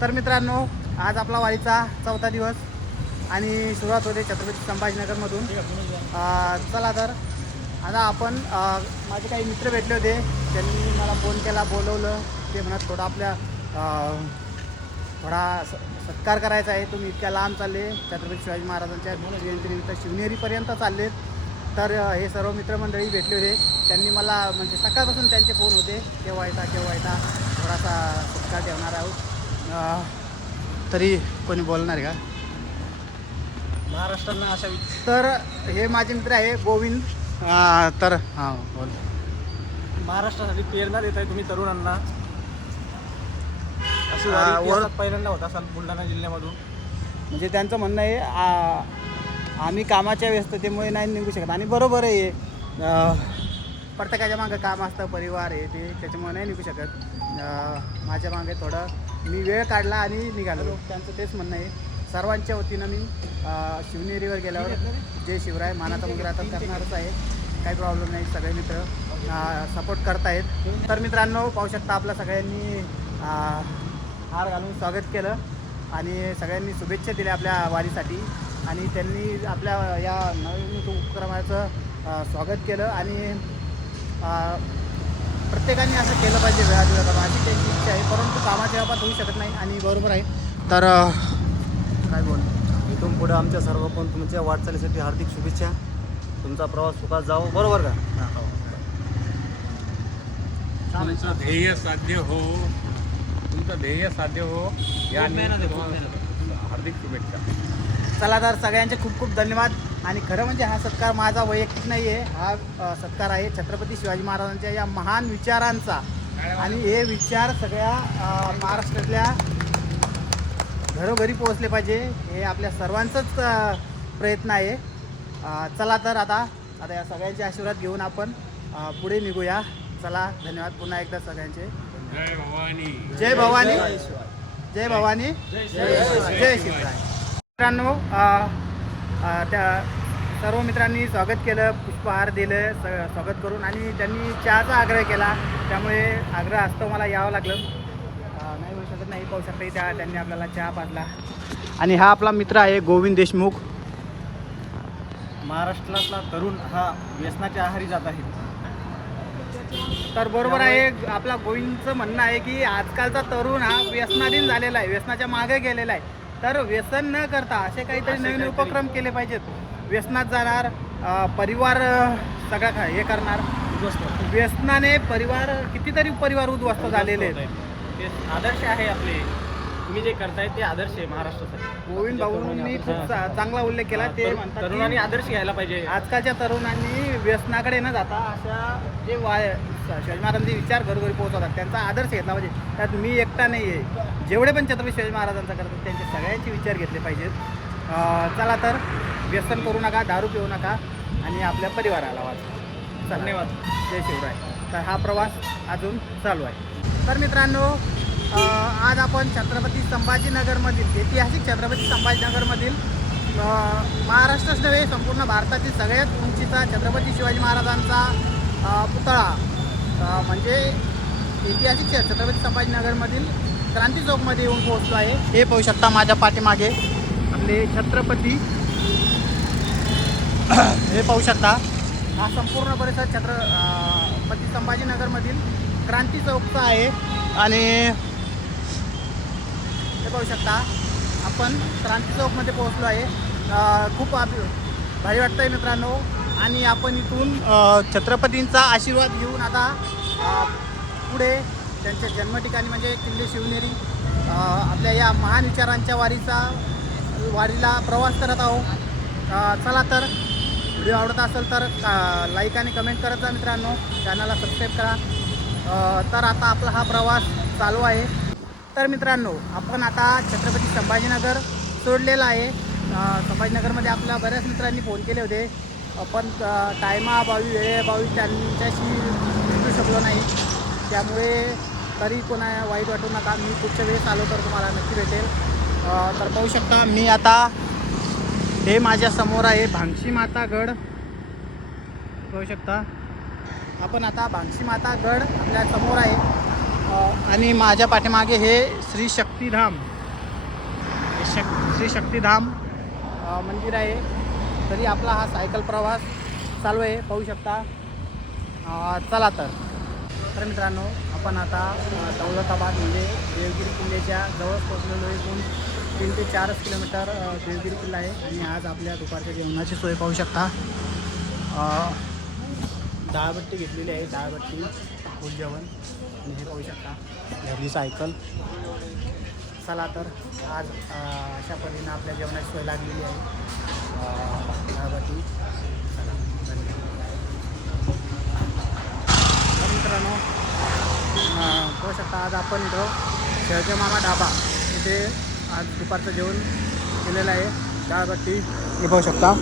तर मित्रांनो, आज आपला वारीचा 4था दिवस आणि सुरुवात होते छत्रपती संभाजीनगरमधून. चला तर आता आपण माझे काही मित्र भेटले होते, त्यांनी मला फोन केला, बोलवलं. ते म्हणत थोडा आपल्या थोडा सत्कार करायचा आहे, तुम्ही इतक्या लांब चालले, छत्रपती शिवाजी महाराजांच्या जयंतीनिमित्त शिवनेरीपर्यंत चाललेत. तर हे सर्व मित्रमंडळी भेटले होते. त्यांनी मला म्हणजे सकाळपासून त्यांचे फोन होते, केव्हा येता थोडासा सत्कार ठेवणार आहोत. तरी कोणी बोलणार आहे का महाराष्ट्राला अशा तर हे माझे मित्र आहे गोविंद. तर हां बोल. महाराष्ट्रासाठी प्रेरणा देत आहे तुम्ही तरुणांना. अशी पहिल्यांदा होत असाल बुलढाणा जिल्ह्यामधून. म्हणजे त्यांचं म्हणणं आहे आम्ही कामाच्या व्यस्ततेमुळे नाही निघू शकत, आणि बरोबर आहे. प्रत्येकाच्या मागं काम असतं, परिवार आहे ते, त्याच्यामुळे नाही निघू शकत. माझ्या मागे थोडं मी वेळ काढला आणि निघालो. त्यांचं तेच म्हणणं आहे. सर्वांच्या वतीनं मी शिवनेरीवर गेल्यावर जय शिवराय मानाचा मुजरा आता करणारच आहे. काही प्रॉब्लेम नाही, सगळे मित्र सपोर्ट करतायत. तर मित्रांनो, पाहू शकता आपल्या सगळ्यांनी हार घालून स्वागत केलं आणि सगळ्यांनी शुभेच्छा दिल्या आपल्या वारीसाठी. आणि त्यांनी आपल्या या नवीन उपक्रमाचं स्वागत केलं आणि प्रत्येकाने असं केलं पाहिजे वेळात. माझी त्यांची इच्छा आहे, परंतु कामाच्या बाबत होऊ शकत नाही आणि बरोबर आहे. तर काय बोल, इथून पुढे आमच्या सर्व पण तुमच्या वाटचालीसाठी हार्दिक शुभेच्छा. तुमचा प्रवास सुखात जावो, बरोबर का? तुमचं ध्येय साध्य हो, तुमचं ध्येय साध्य हो या हार्दिक शुभेच्छा. चला तर सगळ्यांचे खूप खूप धन्यवाद. आणि खरं म्हणजे हा सत्कार माझा वैयक्तिक नाही आहे, हा सत्कार आहे छत्रपती शिवाजी महाराजांच्या या महान विचारांचा. आणि हे विचार सगळ्या महाराष्ट्रातल्या घरोघरी पोहोचले पाहिजे, हे आपल्या सर्वांचंच प्रयत्न आहे. चला तर आता या सगळ्यांचे आशीर्वाद घेऊन आपण पुढे निघूया. चला, धन्यवाद पुन्हा एकदा सगळ्यांचे. जय भवानी, जय भवानी, जय भवानी, जय शिवराय. मित्रांनो, त्या सर्व मित्रांनी स्वागत केलं, पुष्पहार दिलं स्वागत करून, आणि त्यांनी चहाचा आग्रह केला, त्यामुळे आग्रह असतो मला यावं लागलं. नाही होऊ शकत नाही. पाहू शकता त्यांनी आपल्याला चहा पाजला. आणि हा आपला मित्र आहे गोविंद देशमुख. महाराष्ट्रातला तरुण हा व्यसनाच्या आहारी जात आहे. तर बरोबर आहे, आपला गोविंदचं म्हणणं आहे की आजकालचा तरुण हा व्यसनाधीन झालेला आहे, व्यसनाच्या मागे गेलेला आहे. तर व्यसन न करता असे काहीतरी नवीन उपक्रम केले पाहिजेत. व्यसनात जाणार, परिवार सगळा हे करणार, व्यसनाने कितीतरी परिवार उद्ध्वस्त झालेले आहेत. ते आदर्श आहे आपले. तुम्ही जे करताय ते आदर्श आहे महाराष्ट्रासाठी. गोविंद भाऊंनी खूप चांगला उल्लेख केला. ते म्हणतात तरुणांनी आदर्श घ्यायला पाहिजे. आजकालच्या तरुणांनी व्यसनाकडे न जाता अशा जे शिवाजी महाराजांचे विचार घरोघरी पोहोचवतात त्यांचा आदर्श घेतला पाहिजे. त्यात मी एकटा नाही आहे, जेवढे पण छत्रपती शिवाजी महाराजांचा करतात त्यांचे सगळ्यांचे विचार घेतले पाहिजेत. चला तर, व्यसन करू नका, दारू पिऊ नका आणि आपल्या परिवाराला वाचवा. धन्यवाद. जय शिवराय. तर हा प्रवास अजून चालू आहे. तर मित्रांनो, आज आपण छत्रपती संभाजीनगरमधील, ऐतिहासिक छत्रपती संभाजीनगरमधील महाराष्ट्रच नव्हे संपूर्ण भारतातील सगळ्यात उंचीचा छत्रपती शिवाजी महाराजांचा पुतळा म्हणजे ऐतिहासिक छत्रपती संभाजीनगरमधील क्रांती चौकमध्ये येऊन पोहोचलो आहे. हे पाहू शकता माझ्या पाठीमागे आपले छत्रपती. हे पाहू शकता हा संपूर्ण परिसर छत्रपती संभाजीनगरमधील क्रांती चौकचा आहे. आणि हे पाहू शकता आपण क्रांती चौकमध्ये पोहोचलो आहे. खूप भारी वाटतं आहे मित्रांनो. आणि आपण इथून छत्रपतींचा आशीर्वाद घेऊन आता पुढे त्यांच्या जन्मठिकाणी म्हणजे किल्ले शिवनेरी आपल्या या महान विचारांच्या वारीला प्रवास करत आहोत. चला तर, व्हिडिओ आवडत असेल तर लाईक आणि कमेंट करत जा मित्रांनो, चॅनलला सबस्क्राईब करा. तर आता आपला हा प्रवास चालू आहे. तर मित्रांनो, आपण आता छत्रपती संभाजीनगर सोडलेलं आहे. संभाजीनगरमध्ये आपल्या बऱ्याच मित्रांनी फोन केले होते, पण टायमाअभावी वेळेअभावी त्यांच्याशी भेटू शकलो नाही. त्यामुळे तरी कोणा वाईट वाटू नका, मी पुढच्या वेळेस आलो तर तुम्हाला नक्की भेटेल. तर पाहू शकता मी आता, हे माझ्या समोर आहे भांगशी माता गड. पाहू शकता आपण आता भांगशी माता गड आपल्या समोर आहे. आणि माझ्या पाठीमागे हे श्री शक्तिधाम श्री शक्तिधाम मंदिर आहे. तरी आपला हा सायकल प्रवास चालू आहे, पाहू शकता. चला तर मित्रांनो, आपण आता दौलताबाद म्हणजे देवगिरी किल्ल्याच्या जवळ पोहोचलेलो आहे. इथून 3 ते 4 किलोमीटर देवगिरी किल्ला आहे. आणि आज आपल्या दुपारच्या जेवणाची सोय पाहू शकता. डाळबट्टी घेतलेली आहे, डाळबट्टी फुल जेवण. आणि हे पाहू शकता घरली सायकल. चला तर आज अशा पद्धतीनं आपल्या जेवणाची सोय लागलेली आहे. डाळबट्टी. तर मित्रांनो, पाहू शकता आज आपण इथं शेळके मामा ढाबा इथे आज दुपारचं जेवण केलेलं आहे. डाळबट्टी हे पाहू शकता.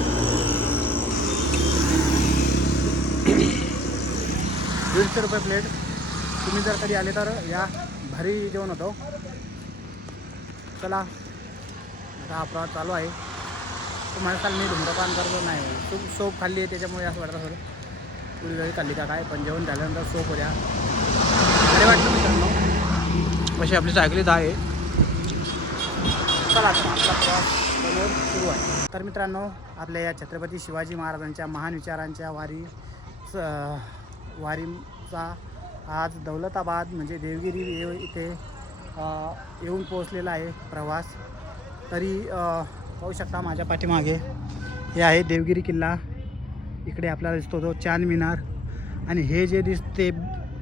150 रुपये प्लेट. तुम्ही जर कधी आले तर या, भारी जेवण होतं. चला आता हा प्रवास चालू आहे. तुम्हाला काल मी धूम्रपान करतो नाही, सोप खाल्ली आहे त्याच्यामुळे असं वाटतं सर पुरी जरी खाल्ली का काय, पण जेवण झाल्यानंतर सोप होत्या बरे वाटतं मित्रांनो. अशी आपली सायकलीत आहे. चला आता आपला प्रवास समोर सुरू आहे. तर मित्रांनो, आपल्या या छत्रपती शिवाजी महाराजांच्या महान विचारांच्या वारीचा आज दौलताबाद म्हणजे देवगिरी इथे येऊन पोहोचलेला आहे प्रवास. तरी पाहू शकता माझ्या पाठीमागे हे आहे देवगिरी किल्ला. इकडे आपल्याला दिसतो तो चांद मिनार. आणि हे जे दिसते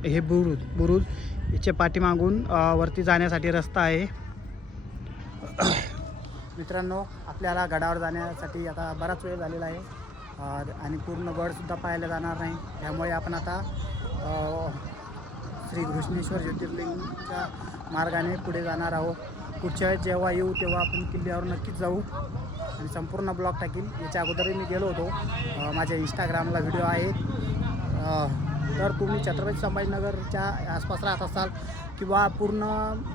हे बुरुज याच्या पाठीमागून वरती जाण्यासाठी रस्ता आहे. मित्रांनो, आपल्याला गडावर जाण्यासाठी आता बराच वेळ झालेला आहे आणि पूर्ण गडसुद्धा पाहायला जाणार नाही. त्यामुळे आपण आता श्री घृष्णेश्वर ज्योतिर्लिंगच्या मार्गाने पुढे जाणार आहोत. पुढच्या वेळेस जेव्हा येऊ तेव्हा आपण किल्ल्यावर नक्कीच जाऊ आणि संपूर्ण ब्लॉग टाकील. याच्या अगोदरही मी गेलो होतो, माझ्या इंस्टाग्रामला व्हिडिओ आहेत. तर तुम्ही छत्रपती संभाजीनगरच्या आसपास राहत असाल किंवा पूर्ण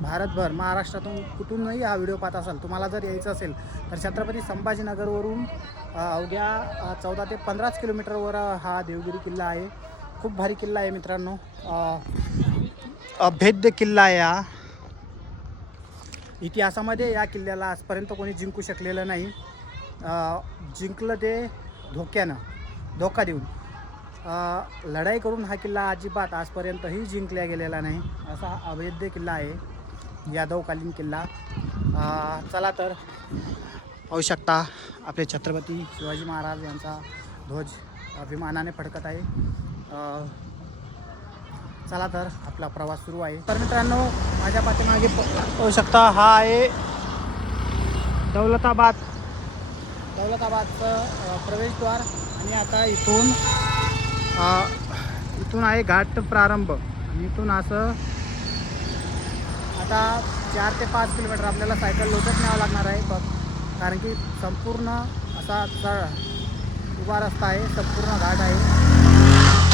भारतभर महाराष्ट्रातून कुठूनही हा व्हिडिओ पाहत असाल, तुम्हाला जर यायचं असेल तर छत्रपती संभाजीनगरवरून अवघ्या 14 ते 15 किलोमीटरवर हा देवगिरी किल्ला आहे. खूप भारी किल्ला आहे मित्रांनो. अभेद्य किल्ला आहे हा. इतिहासामध्ये या किल्ल्याला आजपर्यंत कोणी जिंकू शकलेलं नाही. जिंकलं ते धोका देऊन. लढाई करून हा किल्ला अजिबात आजपर्यंतही जिंकल्या गेलेला नाही. असा हा अभेद्य किल्ला आहे, यादवकालीन किल्ला. चला तर पाहू शकता आपले छत्रपती शिवाजी महाराज यांचा ध्वज अभिमानाने फडकत आहे. चला तर आपला प्रवास सुरू आहे. तर मित्रांनो, माझ्या पाठीमागे पाहू शकता हा आहे दौलताबादचं प्रवेशद्वार. आणि आता इथून आहे घाट प्रारंभ. आणि इथून असं आता 4 ते 5 किलोमीटर आपल्याला सायकल लोटत न्यावं लागणार आहे. कारण की संपूर्ण असा उभा रस्ता आहे, संपूर्ण घाट आहे.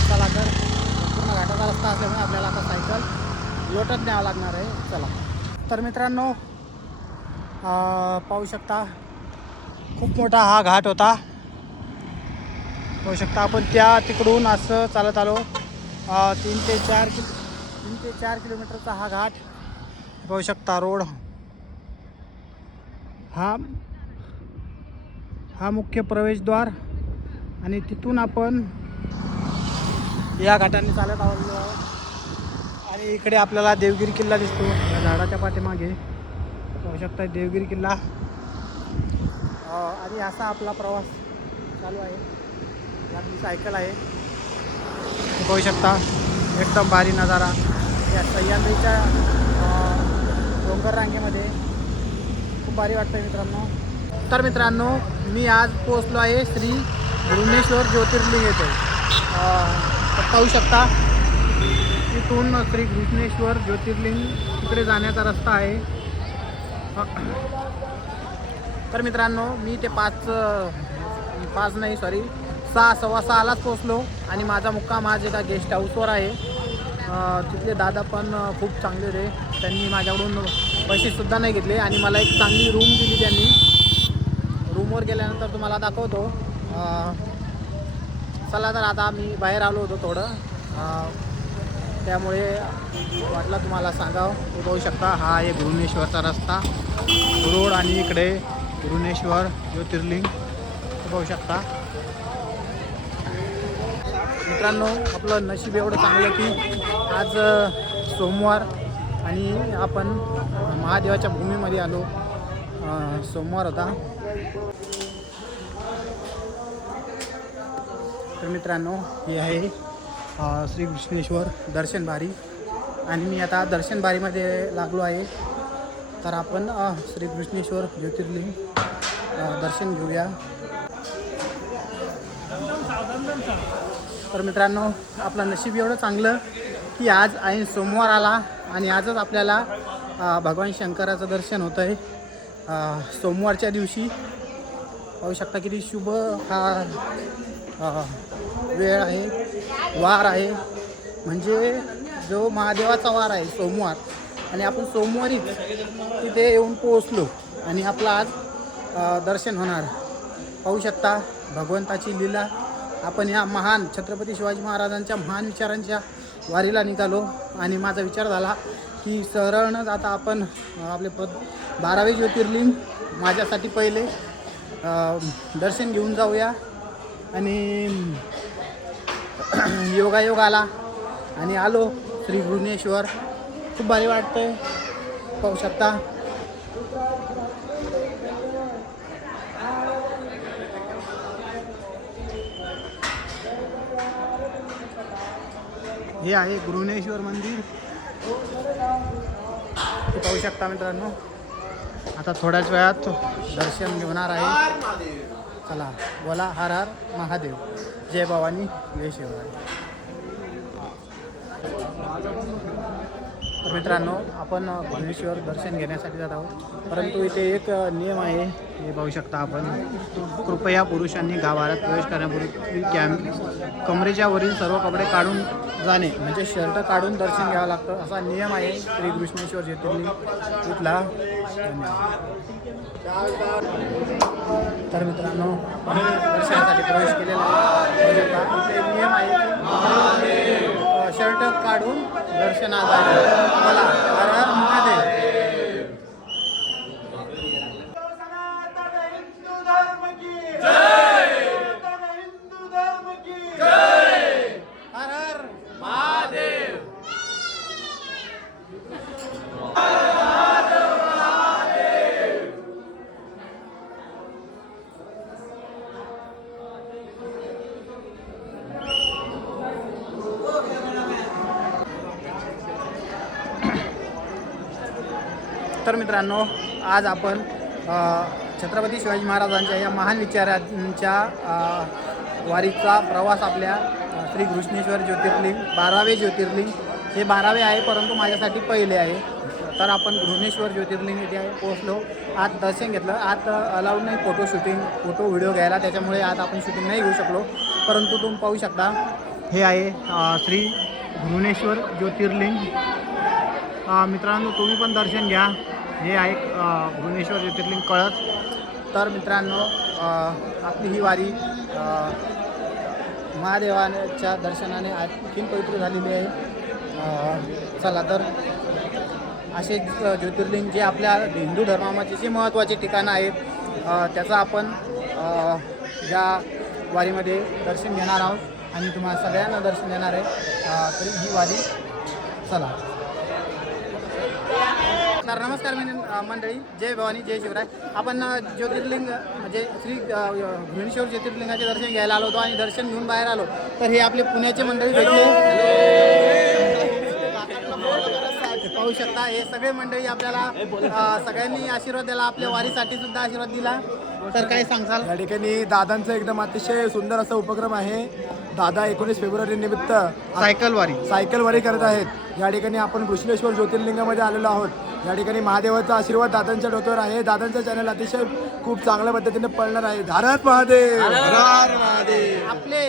चला तर संपूर्ण घाटाचा रस्ता असल्यामुळे आपल्याला आता सायकल लोटत न्यावं लागणार आहे. चला तर मित्रांनो, पाहू शकता खूप मोठा हा घाट होता. पाहू शकता आपण तिकडून असं चालत आलो. 3 ते 4 किलोमीटरचा हा घाट. पाहू शकता रोड. हा मुख्य प्रवेशद्वार. आणि तिथून आपण या घाटाने चालत आलो. आणि इकडे आपल्याला देवगिरी किल्ला दिसतो या झाडाच्या पाठीमागे. पाहू शकता देवगिरी किल्ला. आणि असा आपला प्रवास चालू आहे. आपली सायकल आहे, पाहू शकता एकदम भारी नजारा या सह्याद्रीच्या डोंगर रांगेमध्ये. खूप भारी वाटतं मित्रांनो. तर मित्रांनो, मी आज पोहोचलो आहे श्री घृष्णेश्वर ज्योतिर्लिंग येथे. पाहू शकता इथून श्री घृष्णेश्वर ज्योतिर्लिंग तिकडे जाण्याचा रस्ता आहे. तर मित्रांनो, मी ते 6:15 पोचलो. आणि माझा मुक्काम आज एका गेस्ट हाऊसवर आहे. तिथले दादा पण खूप चांगले होते. त्यांनी माझ्याकडून पैसेसुद्धा नाही घेतले आणि मला एक चांगली रूम दिली त्यांनी. रूमवर गेल्यानंतर तुम्हाला दाखवतो. चला तर आता मी बाहेर आलो होतो थोडं. त्यामुळे वाटलं तुम्हाला सांगावं. हे पाहू शकता, हा आहे भुवनेश्वरचा रस्ता रोड आणि इकडे भुवनेश्वर ज्योतिर्लिंग हे पाहू शकता. मित्रांनो, आपलं नशीब एवढं चांगलं की आज सोमवार आणि आपण महादेवाच्या भूमीमध्ये आलो. सोमवार होता. तर मित्रांनो, हे आहे श्री कृष्णेश्वर दर्शन बारी आणि मी आता दर्शन बारीमध्ये लागलो आहे. तर आपण श्री कृष्णेश्वर ज्योतिर्लिंग दर्शन घेऊया. तर मित्रांनो, आपलं नशीब एवढं चांगलं की आज ऐन सोमवार आला आणि आजच आपल्याला भगवान शंकराचं दर्शन होतं आहे. सोमवारच्या दिवशी पाहू शकता किती शुभ हा वेळ आहे, वार आहे. म्हणजे जो महादेवाचा वार आहे सोमवार आणि आपण सोमवारीच तिथे येऊन पोहोचलो आणि आपलं आज दर्शन होणार. पाहू शकता भगवंताची लीला. आपण या महान छत्रपती शिवाजी महाराजांच्या महान विचारांच्या वारीला निघालो आणि माझा विचार झाला की सरळ न जाता आपण आपले 12वे ज्योतिर्लिंग माझ्यासाठी पहिले दर्शन घेऊन जाऊया. आणि योगायोग आला आणि आलो श्री भुवनेश्वर. खूप भारी वाटतंय, पाहू शकता. हे आहे भुवनेश्वर मंदिर, हे पाहू शकता मित्रांनो. आता थोड्याच वेळात दर्शन घेणार आहे. चला बोला हर हर महादेव, जय भवानी जय शिवराय. तर मित्रांनो, आपण भुवनेश्वर दर्शन घेण्यासाठी जात आहोत, परंतु इथे एक नियम आहे. हे पाहू शकता आपण. कृपया पुरुषांनी गाभाऱ्यात प्रवेश करण्यापूर्वी कमरेच्या वरील सर्व कपडे काढून जाणे, म्हणजे शर्ट काढून दर्शन घ्यावं लागतं, असा नियम आहे श्री कृष्णेश्वर ज्योतिर्लिंग इथला. तर मित्रांनो, दर्शनासाठी प्रवेश केलेला आहे. इथे नियम आहे की शर्ट काढून दर्शनात जायचं. मला हर हर महादेव. हर हर महादेव. तर मित्रांनो, आज आपण छत्रपती शिवाजी महाराजांच्या या महान विचारांच्या वारीचा प्रवास आपल्या श्री कृष्णेश्वर ज्योतिर्लिंग 12वे ज्योतिर्लिंग. हे 12वे आहे परंतु माझ्यासाठी पहिले आहे. तर आपण भुवनेश्वर ज्योतिर्लिंग इथे पोहोचलो. आत दर्शन घेतलं. आत अलाउड नाही फोटो शूटिंग, फोटो व्हिडिओ घ्यायला, त्याच्यामुळे आज आपण शूटिंग नाही घेऊ शकलो. परंतु तुम्ही पाहू शकता, हे आहे श्री भुवनेश्वर ज्योतिर्लिंग. मित्रांनो, तुम्ही पण दर्शन घ्या. हे आहे भुवनेश्वर ज्योतिर्लिंग कळस. तर मित्रांनो, आपली ही वारी महादेवाच्या दर्शनाने आणखीन पवित्र झालेली आहे. चला तर असे ज्योतिर्लिंग जे आपल्या हिंदू धर्मामध्ये जे महत्त्वाचे ठिकाणं आहेत त्याचं आपण या वारीमध्ये दर्शन घेणार आहोत आणि तुम्हाला सगळ्यांना दर्शन देणार आहे. तरी ही वारी चला. नमस्कार मंडळी, जय भवानी जय शिवराय. आपण ज्योतिर्लिंग म्हणजे श्री भुवनेश्वर ज्योतिर्लिंगाचे दर्शन घ्यायला आलो होतो आणि दर्शन घेऊन बाहेर आलो. तर हे आपले पुण्याचे मंडळी भेटले. पाहू शकता, हे सगळे मंडळी आपल्याला सगळ्यांनी आशीर्वाद दिला, आपल्या वारीसाठी सुद्धा आशीर्वाद दिला. तर काय सांगसाल? या ठिकाणी दादांचा एकदम अतिशय सुंदर असा उपक्रम आहे. दादा 19 फेब्रुवारी निमित्त सायकल वारी करत आहेत. या ठिकाणी आपण कृष्णेश्वर ज्योतिर्लिंगामध्ये आलेलो आहोत. या ठिकाणी महादेवाचा आशीर्वाद दादांच्या डोक्यावर आहे. दादांचा चॅनल अतिशय खूप चांगल्या पद्धतीने पळणार आहे. हर महादेव. आपले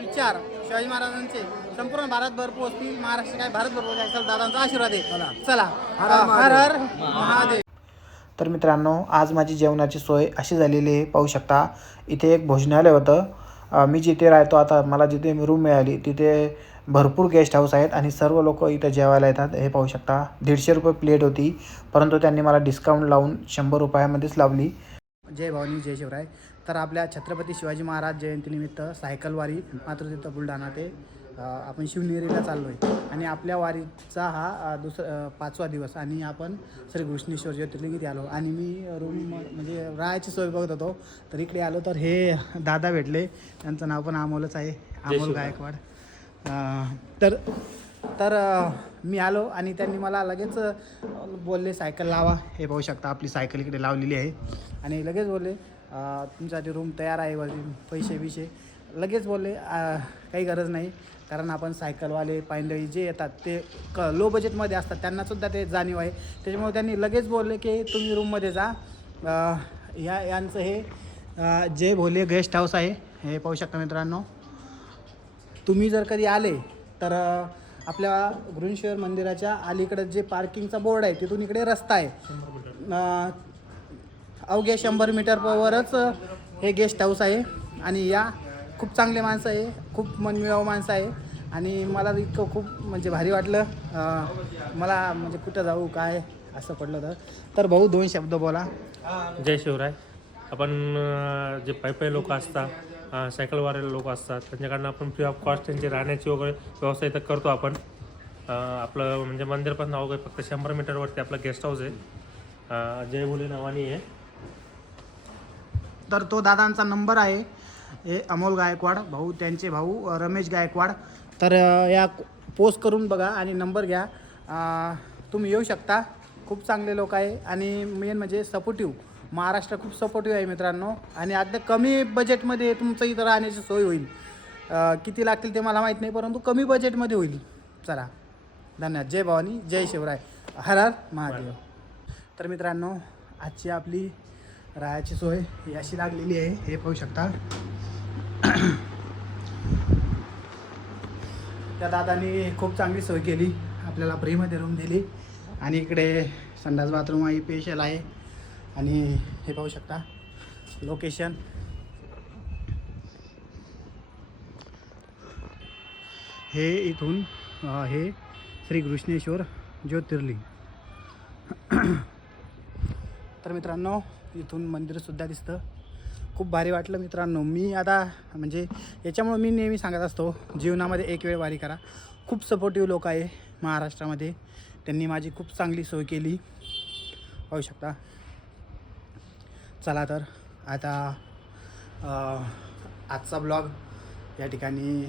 विचार शिवाजी महाराजांचे संपूर्ण भारतभर पोहोचतील. महाराष्ट्र काय भारतभर पोहोचायचं, दादांचा आशीर्वाद आहे. चला हर हर महादेव. तर मित्रांनो, आज माझी जेवणाची सोय अशी झालेली आहे. पाहू शकता, इथे एक भोजनालय होतं. मी जिथे राहतो आता, मला जिथे रूम मिळाली तिथे भरपूर गेस्ट हाऊस आहेत आणि सर्व लोक इथं जेवायला येतात. हे पाहू शकता 150 रुपये प्लेट होती, परंतु त्यांनी मला डिस्काउंट लावून 100 रुपयामध्येच लावली. जय भवानी जय शिवराय. तर आपल्या छत्रपती शिवाजी महाराज जयंतीनिमित्त सायकलवारी मातृतीर्थ बुलढाणा ते आपण शिवनेरीला चाललो आहे आणि आपल्या वारीचा हा 5वा दिवस आणि आपण श्री घृष्णेश्वर ज्योतिर्लिंग इथे आलो आणि मी रूम म्हणजे राहायची सोय बघत होतो. तर इकडे आलो तर हे दादा भेटले, त्यांचं नाव पण अमोलच आहे, अमोल गायकवाड. तर मी आलो आणि त्यांनी मला लगेच बोलले सायकल लावा. हे पाहू शकता आपली सायकल इकडे लावलेली आहे आणि लगेच बोलले तुमच्यासाठी रूम तयार आहे, वरती पैसे लगेच बोलले काही गरज नाही, कारण आपण सायकलवाले पायंदळी जे येतात ते लो बजेटमध्ये असतात, त्यांनासुद्धा ते जाणीव आहे. त्याच्यामुळे त्यांनी लगेच बोलले की तुम्ही रूममध्ये जा. यांचं हे जय भोले गेस्ट हाऊस आहे. हे पाहू शकता मित्रांनो. तुम्ही जर कधी आले तर आपल्या घृष्णेश्वर मंदिराच्या अलीकडे जे पार्किंगचा बोर्ड आहे तिथून इकडे रस्ता आहे, अवघ्या 100 मीटरवरच हे गेस्ट हाऊस आहे. आणि या खूप चांगले माणसं आहे, खूप मनमिळाऊ माणसं आहे आणि मला इतकं खूप म्हणजे भारी वाटलं. मला म्हणजे कुठं जाऊ काय असं पडलं तर भाऊ 2 शब्द बोला. जय शिवराय. आपण जे पायी लोक असतात, सायकलवाले लोक असतात, त्यांच्याकडनं आपण फ्री ऑफ कॉस्ट त्यांची राहण्याची वगैरे व्यवस्था इथं करतो आपण. आपलं म्हणजे मंदिरपासून अवघे फक्त 100 मीटरवरती आपलं गेस्ट हाऊस आहे, जय भोले नावाने आहे. तर तो दादांचा नंबर आहे, हे अमोल गायकवाड भाऊ, त्यांचे भाऊ रमेश गायकवाड. तर या पोस्ट करून बघा आणि नंबर घ्या, तुम्ही येऊ शकता. खूप चांगले लोक आहे आणि मेन म्हणजे सपोर्टिव्ह. महाराष्ट्र खूप सपोर्टिव्ह आहे मित्रांनो आणि अगदी कमी बजेटमध्ये तुमचं इथं राहण्याची सोय होईल. किती लागतील ते मला माहीत नाही, परंतु कमी बजेटमध्ये होईल. चला धन्यवाद. जय भवानी जय शिवराय, हर हर महादेव. तर मित्रांनो आजची आपली राहायची सोय ही अशी लागलेली आहे, हे पाहू शकता. त्या दादांनी खूप चांगली सोय केली, आपल्याला फ्रीमध्ये रूम दिली आणि इकडे संडास बाथरूम आहे, स्पेशल आहे. आणि हे पाहू शकता लोकेशन. हे इथून हे श्री घृष्णेश्वर ज्योतिर्लिंग. तर मित्रांनो इथून मंदिरसुद्धा दिसतं, खूप भारी वाटलं मित्रांनो. मी आता म्हणजे याच्यामुळे मी नेहमी सांगत असतो जीवनामध्ये एक वेळ वारी करा. खूप सपोर्टिव्ह लोक आहे महाराष्ट्रामध्ये, त्यांनी माझी खूप चांगली सोय केली, पाहू शकता. चला तर आता आजचा ब्लॉग या ठिकाणी